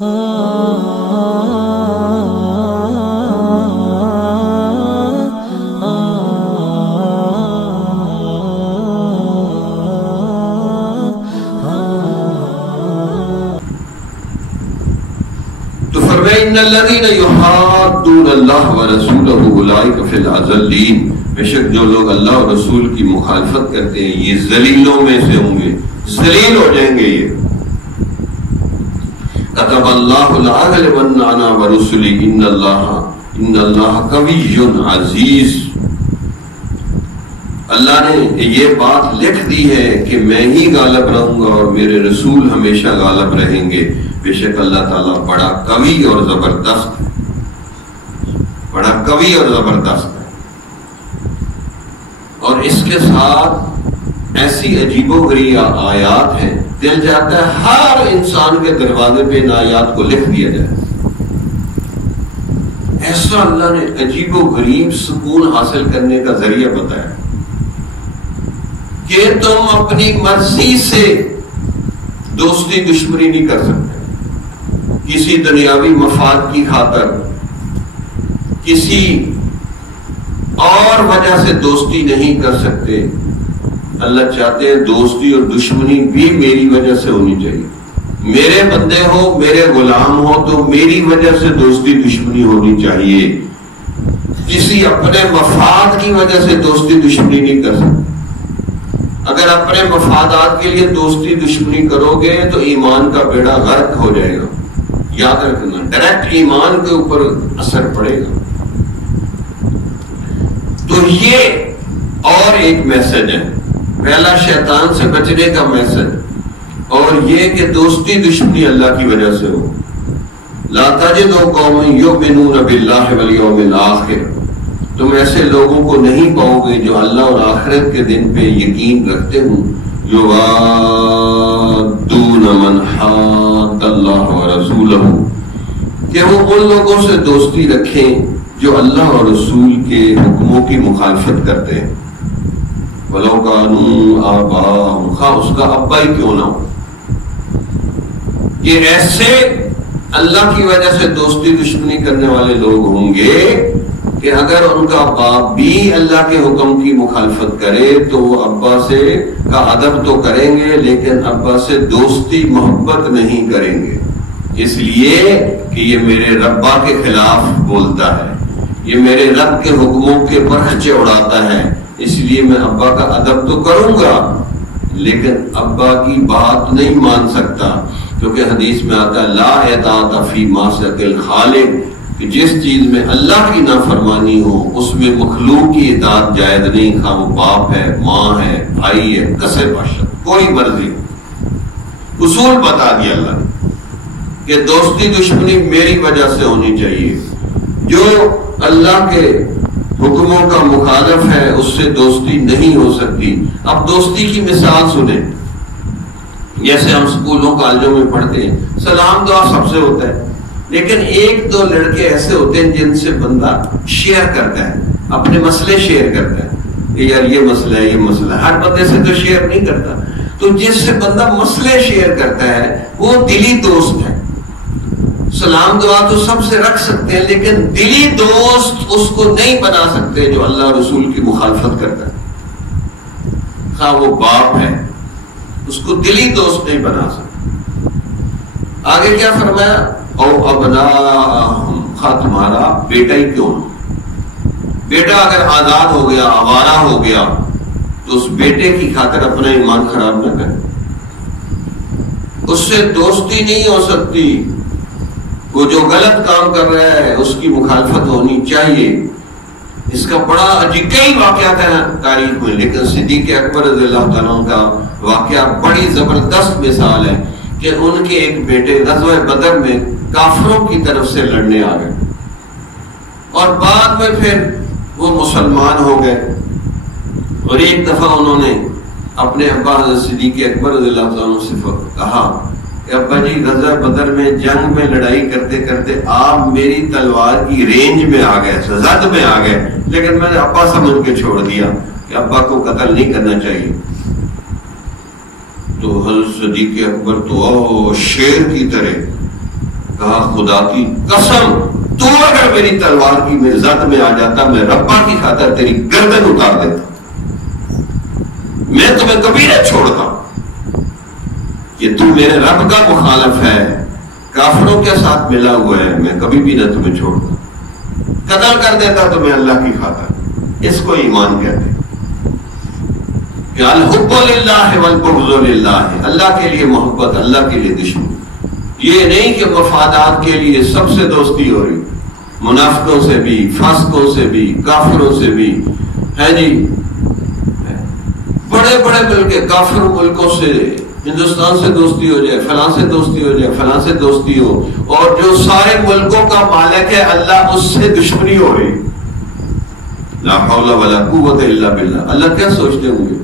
تو فرمایا ان الذین یحادون اللہ ورسولہ اولئک فی الاذلین، بے شک جو لوگ اللہ اور رسول کی مخالفت کرتے ہیں یہ ذلیلوں میں سے ہوں گے، ذلیل ہو جائیں گے۔ یہ کتب اللہ لأغلبن انا ورسلی ان اللہ قوی عزیز، اللہ نے یہ بات لکھ دی ہے کہ میں ہی غالب رہوں گا اور میرے رسول ہمیشہ غالب رہیں گے، بے شک اللہ تعالیٰ بڑا قوی اور زبردست، بڑا قوی اور زبردست ہے۔ اور اس کے ساتھ ایسی عجیب و غریب آیات ہیں، دل چاہتا ہے ہر انسان کے دروازے پہ ان آیات کو لکھ دیا جائے۔ ایسا اللہ نے عجیب و غریب سکون حاصل کرنے کا ذریعہ بتایا کہ تم اپنی مرضی سے دوستی دشمنی نہیں کر سکتے، کسی دنیاوی مفاد کی خاطر، کسی اور وجہ سے دوستی نہیں کر سکتے۔ اللہ چاہتے ہیں دوستی اور دشمنی بھی میری وجہ سے ہونی چاہیے، میرے بندے ہو، میرے غلام ہو تو میری وجہ سے دوستی دشمنی ہونی چاہیے، کسی اپنے مفاد کی وجہ سے دوستی دشمنی نہیں کر سکتے۔ اگر اپنے مفادات کے لیے دوستی دشمنی کرو گے تو ایمان کا بیڑا غرق ہو جائے گا، یاد رکھنا، ڈائریکٹ ایمان کے اوپر اثر پڑے گا۔ تو یہ اور ایک میسج ہے، پہلا شیطان سے بچنے کا میسج، اور یہ کہ دوستی دشمنی اللہ کی وجہ سے ہو۔ لا تجد قوم یؤمنون باللہ والیوم الآخر، تم ایسے لوگوں کو نہیں پاؤ گے جو اللہ اور آخرت کے دن پہ یقین رکھتے ہوں، یوادون من حاد اللہ ورسولہ، کہ وہ ان لوگوں سے دوستی رکھیں جو اللہ اور رسول کے حکموں کی مخالفت کرتے ہیں، وَلَوْ كَانُوا آبَاءَهُمْ، خواہ اس کا ابا ہی کیوں نہ ہو۔ یہ ایسے اللہ کی وجہ سے دوستی دشمنی کرنے والے لوگ ہوں گے کہ اگر ان کا باپ بھی اللہ کے حکم کی مخالفت کرے تو وہ ابا سے کا ادب تو کریں گے لیکن ابا سے دوستی محبت نہیں کریں گے، اس لیے کہ یہ میرے ربا کے خلاف بولتا ہے، یہ میرے رب کے حکموں کے پرخچے اڑاتا ہے، اس لیے میں ابا کا ادب تو کروں گا لیکن ابا کی بات نہیں مان سکتا، کیونکہ حدیث میں آتا ہے لا اطاعت فی معصیۃ الخالق، کہ جس چیز میں اللہ کی نافرمانی ہو اس میں مخلوق کی اطاعت جائز نہیں، خواہ وہ باپ ہے، ماں ہے، بھائی ہے، کسے باشد، کوئی مرضی۔ اصول بتا دیا اللہ نے کہ دوستی دشمنی میری وجہ سے ہونی چاہیے، جو اللہ کے حکموں کا مخالف ہے اس سے دوستی نہیں ہو سکتی۔ اب دوستی کی مثال سنیں، جیسے ہم اسکولوں کالجوں میں پڑھتے ہیں، سلام دعا سب سے ہوتا ہے، لیکن ایک دو لڑکے ایسے ہوتے ہیں جن سے بندہ شیئر کرتا ہے، اپنے مسئلے شیئر کرتا ہے کہ یار یہ مسئلہ ہے، یہ مسئلہ ہے، ہر بندے سے تو شیئر نہیں کرتا، تو جس سے بندہ مسئلے شیئر کرتا ہے وہ دلی دوست ہے۔ سلام دعا تو سب سے رکھ سکتے ہیں لیکن دلی دوست اس کو نہیں بنا سکتے جو اللہ رسول کی مخالفت کرتا ہے، خواہ وہ باپ ہے، اس کو دلی دوست نہیں بنا سکتے۔ آگے کیا فرمایا؟ او ابناءہم، خواہ تمہارا بیٹا ہی کیوں نہ، بیٹا اگر آزاد ہو گیا، آوارہ ہو گیا تو اس بیٹے کی خاطر اپنا ایمان خراب نہ کرے، اس سے دوستی نہیں ہو سکتی، وہ جو غلط کام کر رہا ہے اس کی مخالفت ہونی چاہیے۔ اس کا بڑا عجیب کئی واقعات ہیں تاریخ میں، لیکن صدیق اکبر رضی اللہ تعالیٰ کا واقعہ بڑی زبردست مثال ہے کہ ان کے ایک بیٹے غزوہ بدر میں کافروں کی طرف سے لڑنے آ گئے اور بعد میں پھر وہ مسلمان ہو گئے، اور ایک دفعہ انہوں نے اپنے ابا حضرت صدیق اکبر رضی اللہ عنہ سے کہا کہ ابا جی غزوہ بدر میں جنگ میں لڑائی کرتے کرتے آپ میری تلوار کی رینج میں آ گئے، زد میں آ گئے، لیکن میں نے ابا سمجھ کے چھوڑ دیا کہ ابا کو قتل نہیں کرنا چاہیے۔ تو حضرت صدیق اکبر تو شیر کی طرح کہا خدا کی قسم تو اگر میری تلوار کی میرے زد میں آ جاتا میں ربا کی خاطر تیری گردن اتار دیتا، میں تمہیں کبھی نہ چھوڑتا، کہ تو میرے رب کا مخالف ہے، کافروں کے ساتھ ملا ہوا ہے، میں کبھی بھی نہ تمہیں چھوڑتا، قتل کر دیتا تمہیں اللہ کی خاطر۔ اس کو ایمان کہتے ہیں کہ الحب للہ والبغض للہ، اللہ کے لیے محبت، اللہ کے لیے دشمنی۔ یہ نہیں کہ مفادات کے لیے سب سے دوستی ہو رہی، منافقوں سے بھی، فاسقوں سے بھی، کافروں سے بھی ہے جی، بڑے بڑے ملک کافر ملکوں سے ہندوستان سے دوستی ہو جائے، فلاں سے دوستی ہو جائے، فلاں سے دوستی ہو، اور جو سارے ملکوں کا مالک ہے اللہ، اس سے دشمنی ہو رہی۔ لا حول ولا قوت الا باللہ۔ اللہ کیا سوچتے ہوں گے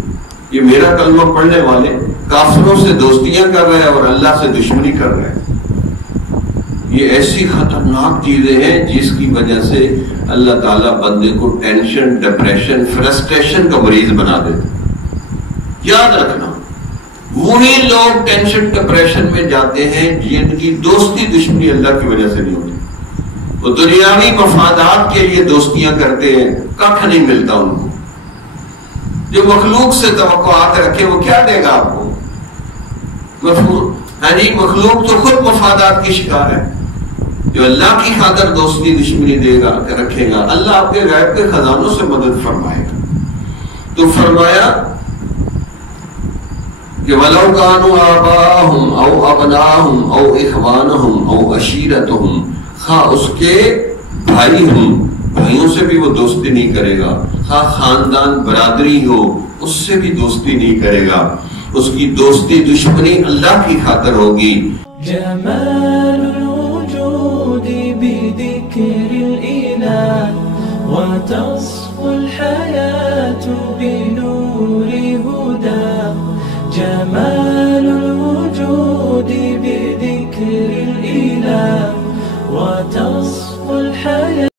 یہ میرا کلمہ پڑھنے والے کافروں سے دوستیاں کر رہے ہیں اور اللہ سے دشمنی کر رہے ہیں۔ یہ ایسی خطرناک چیزیں ہیں جس کی وجہ سے اللہ تعالیٰ بندے کو ٹینشن، ڈپریشن، فرسٹریشن کا مریض بنا دیتے۔ یاد رکھنا وہی لوگ ٹینشن ڈپریشن میں جاتے ہیں جن کی دوستی دشمنی اللہ کی وجہ سے نہیں ہوتی، وہ دنیاوی مفادات کے لیے دوستیاں کرتے ہیں، ککھ نہیں ملتا ان کو۔ جو مخلوق سے توقعات رکھے وہ کیا دے گا آپ کو؟ مخلوق تو خود مفادات کی شکار ہے۔ جو اللہ کی خاطر دوستی دشمنی دے گا، رکھے گا، اللہ آپ کے غیب کے خزانوں سے مدد فرمائے گا۔ تو فرمایا کہ وَلَوْ كَانُوا آبَاءَهُمْ أَوْ أَبْنَاءَهُمْ أَوْ إِخْوَانَهُمْ أَوْ عَشِيرَتَهُمْ، خواہ اس کے بھائی ہوں، بھائیوں سے بھی وہ دوستی نہیں کرے گا، خواہ خاندان برادری ہو اس سے بھی دوستی نہیں کرے گا، اس کی دوستی دشمنی اللہ کی خاطر ہوگی۔ جمال الوجود بذكر الإله وتصفو الحياة بنور هدى، جمال الوجود بذكر الإله وتصفو الحياة